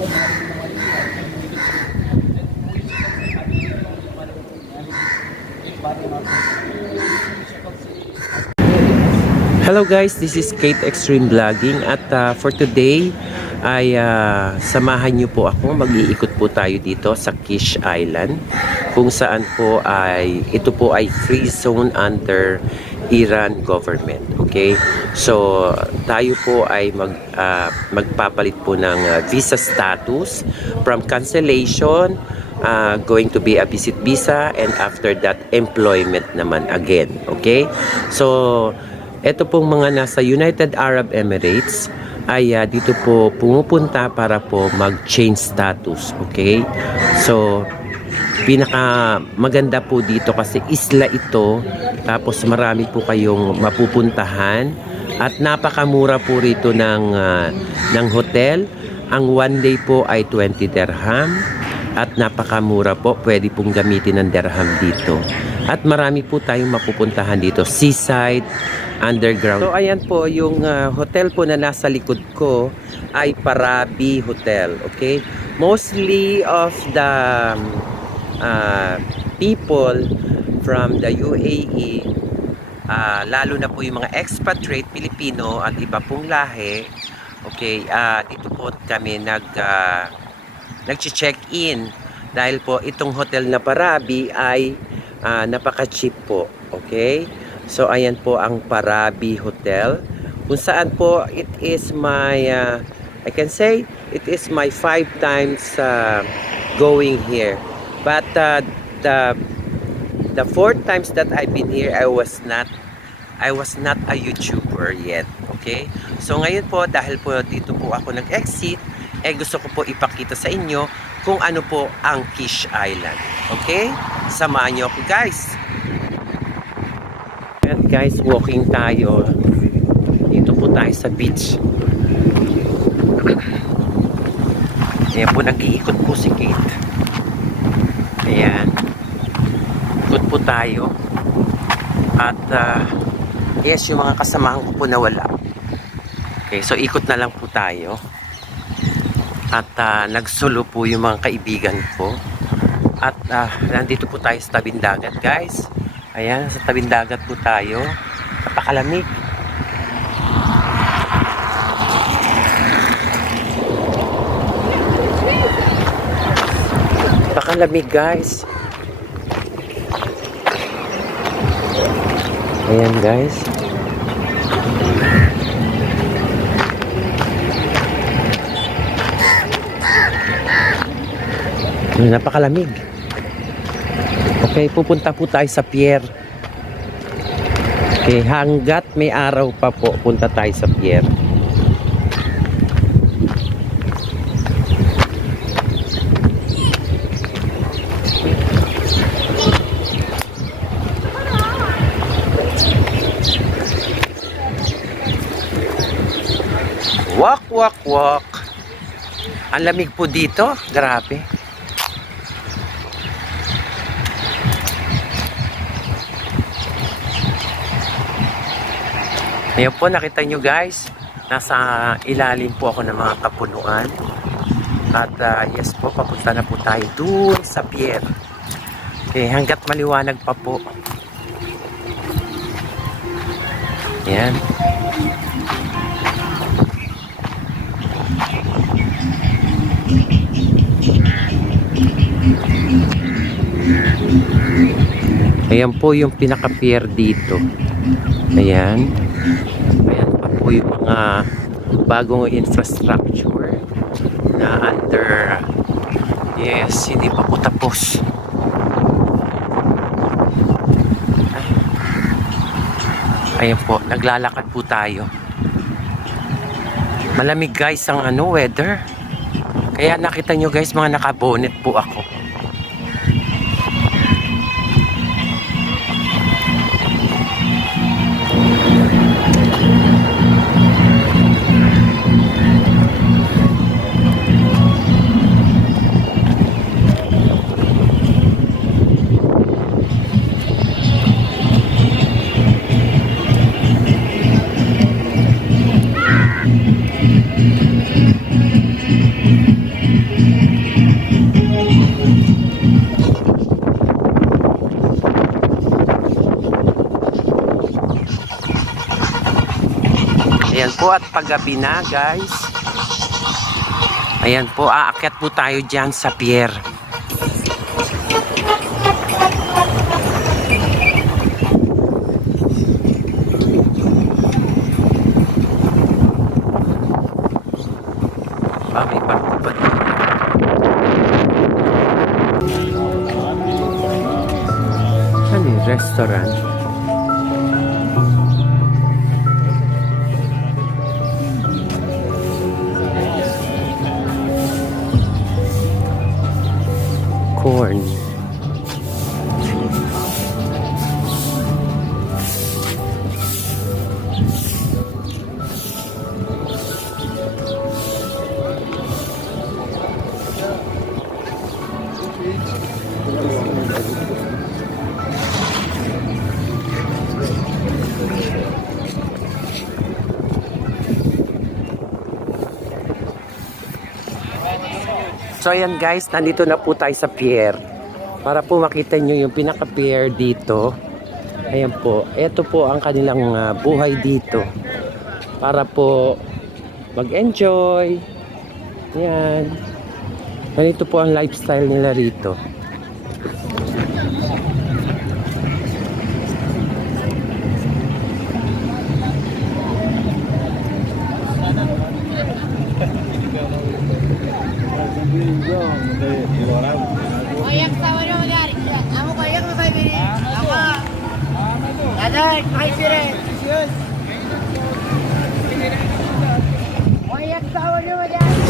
Hello guys, this is Kate Extreme Vlogging at for today ay samahan niyo po ako. Mag-iikot po tayo dito sa Kish Island kung saan po ay ito po ay free zone under Iran government. Okay? So tayo po ay magpapalit po ng visa status from cancellation going to be a visit visa, and after that employment naman again. Okay? So ito pong mga nasa United Arab Emirates ay dito po pumupunta para po mag-change status. Okay? So, pinaka maganda po dito kasi isla ito, tapos marami po kayong mapupuntahan at napakamura po rito ng hotel. Ang one day po ay 20 dirham at napakamura po. Pwede pong gamitin ng dirham dito. At marami po tayong mapupuntahan dito. Seaside, underground. So ayan po yung hotel po na nasa likod ko ay Parabi Hotel. Okay? Mostly of the people from the UAE, lalo na po yung mga expatriate Pilipino at iba pong lahi. Okay, dito po kami nag-check-in dahil po itong hotel na Parabi ay napaka-cheap po. Okay? So ayan po ang Parabi Hotel kung saan po it is my I can say it is my 5 times going here, but the 4 times that I've been here I was not a YouTuber yet. Okay, so ngayon po dahil po dito po ako nag-exit, gusto ko po ipakita sa inyo kung ano po ang Kish Island. Okay, samahan niyo ako guys. At guys, walking tayo. Dito po tayo sa beach. Ayan po, nag-iikot po si Kate. Ayan. Ikot po tayo. At yes, yung mga kasamahan ko po nawala. Okay, so ikot na lang po tayo. At nagsolo po yung mga kaibigan ko. At nandito po tayo sa tabing dagat guys. Ayan, sa tabing dagat po tayo. Napakalamig. Napakalamig guys. Ayan guys. Napakalamig. Okay, pupunta po tayo sa pier. Okay, hanggat may araw pa po, punta tayo sa pier. Walk, walk, walk. Ang lamig po dito, grabe. Ngayon po, nakita nyo guys, nasa ilalim po ako ng mga kapunuan. At yes po, papunta na po tayo dun sa pier. Okay, hanggat maliwanag pa po. Yan. Ayan po yung pinaka-pier dito. Ayan. Ayan pa po yung mga bagong infrastructure na under, yes, hindi pa po tapos. Ayan po, naglalakad po tayo. Malamig guys ang weather. Kaya nakita nyo guys, mga nakabonet po ako. po at paggabi na, guys. Ayan po, aakyat po tayo dyan sa pier. May barko pa dito. Ano yung restaurant? Corn. So ayan guys, nandito na po tayo sa pier. Para po makita nyo yung pinaka-pier dito. Ayan po, ito po ang kanilang buhay dito. Para po mag-enjoy. Ayan. Ganito po ang lifestyle nila rito.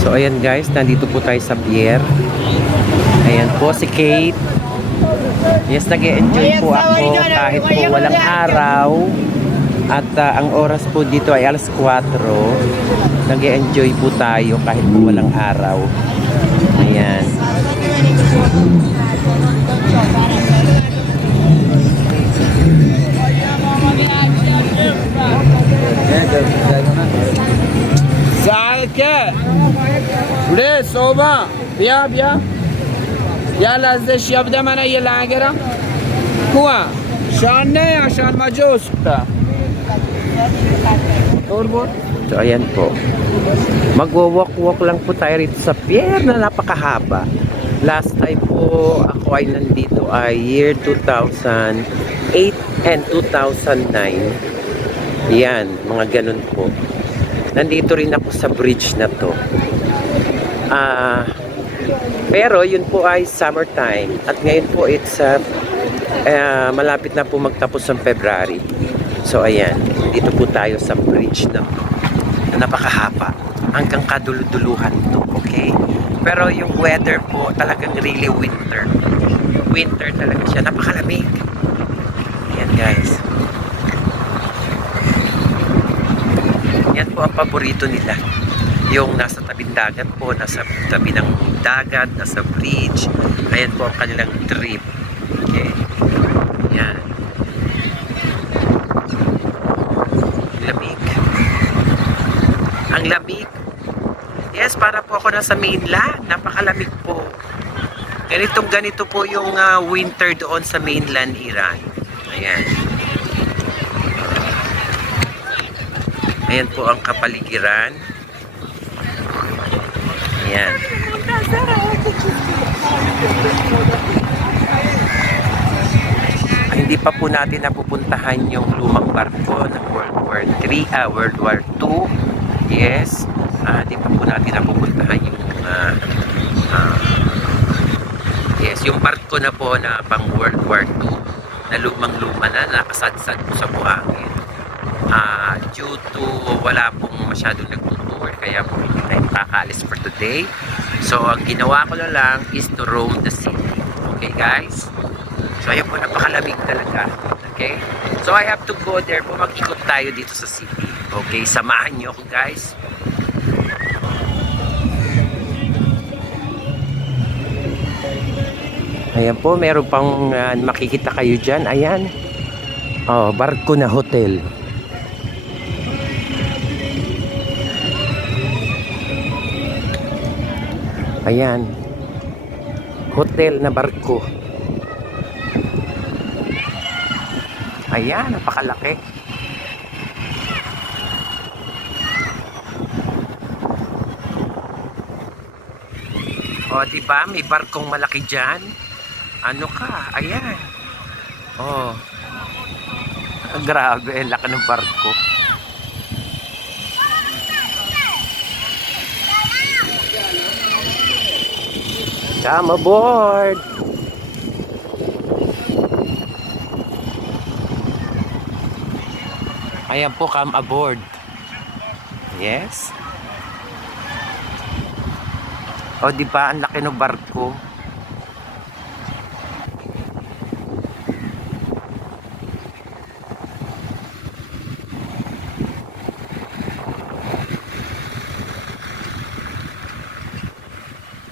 So ayan guys, nandito po tayo sa pier. Ayan po si Kate. Yes, nag-e-enjoy po ako kahit po walang araw. At ang oras po dito ay alas 4. Nag-e-enjoy po tayo kahit po walang araw. Ayan. Zalke Bre soba bia bia ya لرزش یابده من یه لنگرم کوه شان نه یا شان مجوز تا So ayan po, magwo-walk-walk lang po tayo rito sa pier na napakahaba. Last time po ako ay nandito ay year 2008 and 2009. Yan, mga ganun po. Nandito rin ako sa bridge na to. Pero yun po ay summertime. At ngayon po it's malapit na po magtapos ng February. So ayan, dito po tayo sa bridge na napakahaba. Hanggang kaduluduluhan to, okay? Pero yung weather po talagang really winter. Winter talaga siya. Napakalamig. Ayan guys. Yan po ang paborito nila. Yung nasa tabing dagat po, nasa tabi ng dagat, nasa bridge. Ayan po ang kanilang trip. Okay. Yan. Lamig. Ang lamig. Yes, para po ako nasa mainland. Napakalamig po. Ganito po yung winter doon sa mainland Iran. Ayan. Ayan po ang kapaligiran. Ayan. Hindi pa po natin napupuntahan yung lumang barko ng World War II. Yes. Hindi pa po natin napupuntahan yung yes, yung barko na po na pang World War II na lumang-luma na nakasadsad po sa buhangin. Due to wala pong masyadong nagtutour, kaya po hindi tayo makakaalis for today. So ang ginawa ko na lang is to roam the city. Okay guys? So ayun po, napakalamig talaga. Okay? So I have to go there po, mag-ikot tayo dito sa city. Okay? Samahan nyo ako guys. Ayan po, meron pang makikita kayo dyan. Ayan. Oh, barko na hotel. Ayan. Hotel na barko. Ayan, napakalaki. O, di ba? May barkong malaki dyan. Ano ka? Ayan. Oh. Grabe, ang laki ng barko. Come aboard! Ayan po, come aboard. Yes. O, di ba? Ang laki ng barko.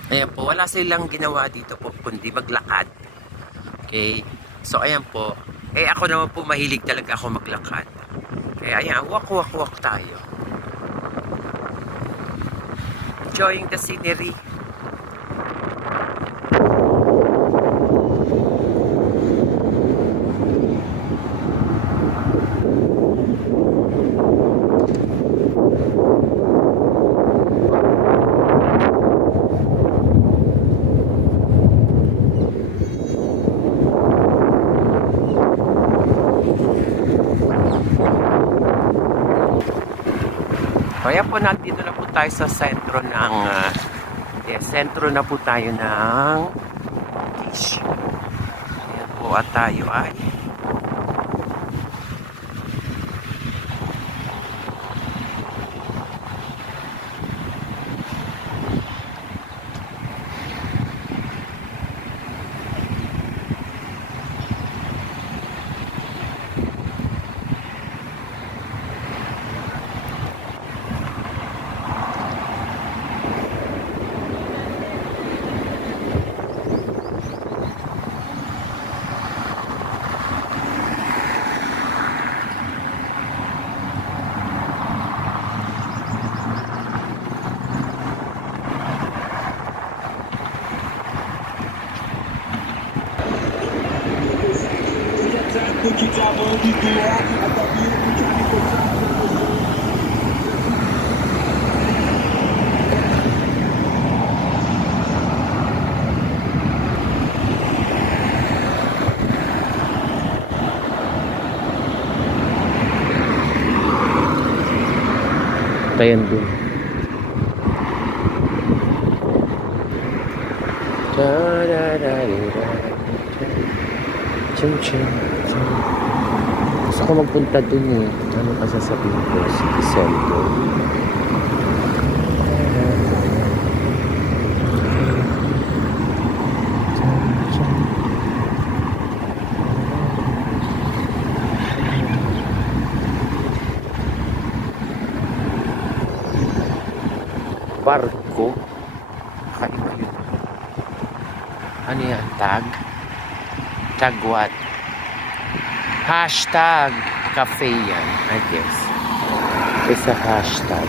Ayan po, wala silang ginawa dito po kundi maglakad. Okay? So ayan po. Eh ako naman po mahilig talaga ako maglakad. Kaya ayan, walk tayo. Enjoying the scenery. Kaya po nandito na po tayo sa sentro ng sentro na po tayo ng Kish. Ayan po at tayo ay tayan din. Gusto ko magpunta dun eh. Ano ka sasabihin ko? City Center. Barko. Kakaiba yun. Ano yan? Tag? Tag what? Hashtag cafe yan, I guess. It's a hashtag.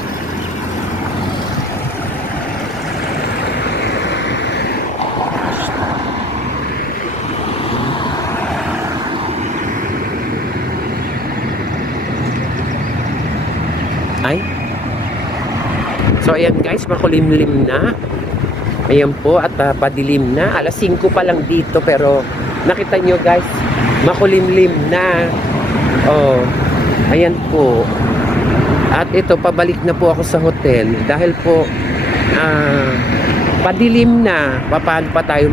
Ay. So ayan guys, makulimlim na. Ayan po at padilim na. Alas 5 pa lang dito pero nakita nyo guys, makulimlim na. Oh, ayan po. At ito, pabalik na po ako sa hotel dahil po padilim na. Paano pa tayo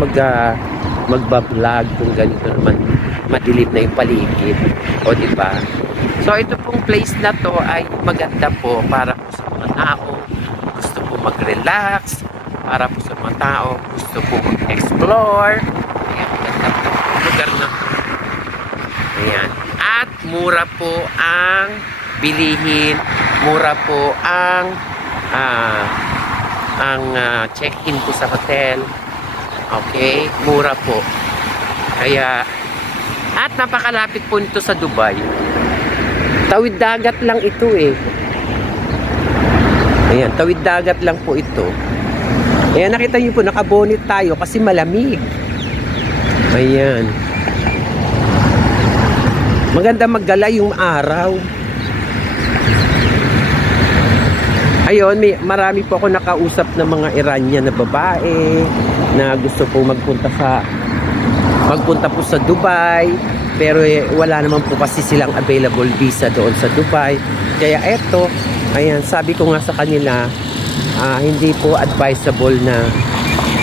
magba-vlog kung ganito naman madilim na yung paligid. O diba? So ito pong place na to ay maganda po para po sa mga tao gusto po mag-relax, para po sa mga tao gusto po mag-explore. Ayan, maganda po yung lugar na. Ayan. At mura po ang bilihin, mura po ang check-in po sa hotel. Okay? Mura po. Kaya, at napakalapit po nito sa Dubai. Tawid dagat lang ito eh. Ayan, tawid dagat lang po ito. Ayan, nakita niyo po, nakabonit tayo kasi malamig. Ayan. Maganda maggala yung araw. Ayun, marami po ako nakausap ng mga Iranian na babae na gusto po magpunta po sa Dubai, pero wala naman po kasi silang available visa doon sa Dubai. Kaya eto, ayan, sabi ko nga sa kanila, hindi po advisable na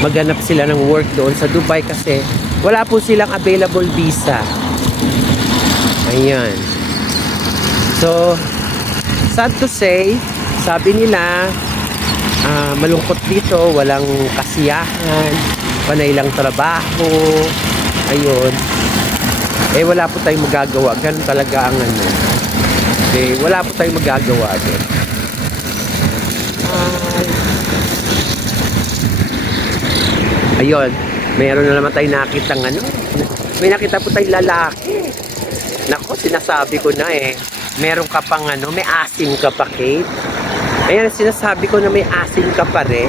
maghanap sila ng work doon sa Dubai kasi wala po silang available visa. Ayan. So, sad to say, sabi nila, malungkot dito, walang kasiyahan, panay lang trabaho, ayun. Wala po tayong magagawa, ganun talaga ang ano. Wala po tayong magagawa din. Ayun, mayroon na naman tayo nakitang ano, may nakita po tayong lalaki. Nako, sinasabi ko na meron ka pang ano, may asim ka pa, Kate. Ayan, sinasabi ko na may asim ka pa rin.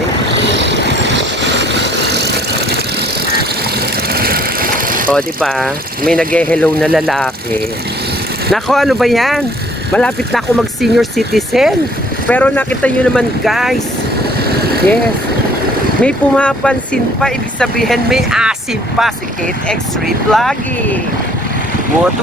O, diba? May nag-hello na lalaki. Nako, ano ba yan? Malapit na ako mag-senior citizen. Pero nakita nyo naman, guys. Yes. May pumapansin pa. Ibig sabihin, may asim pa si Kate Extreme Vlogging. What?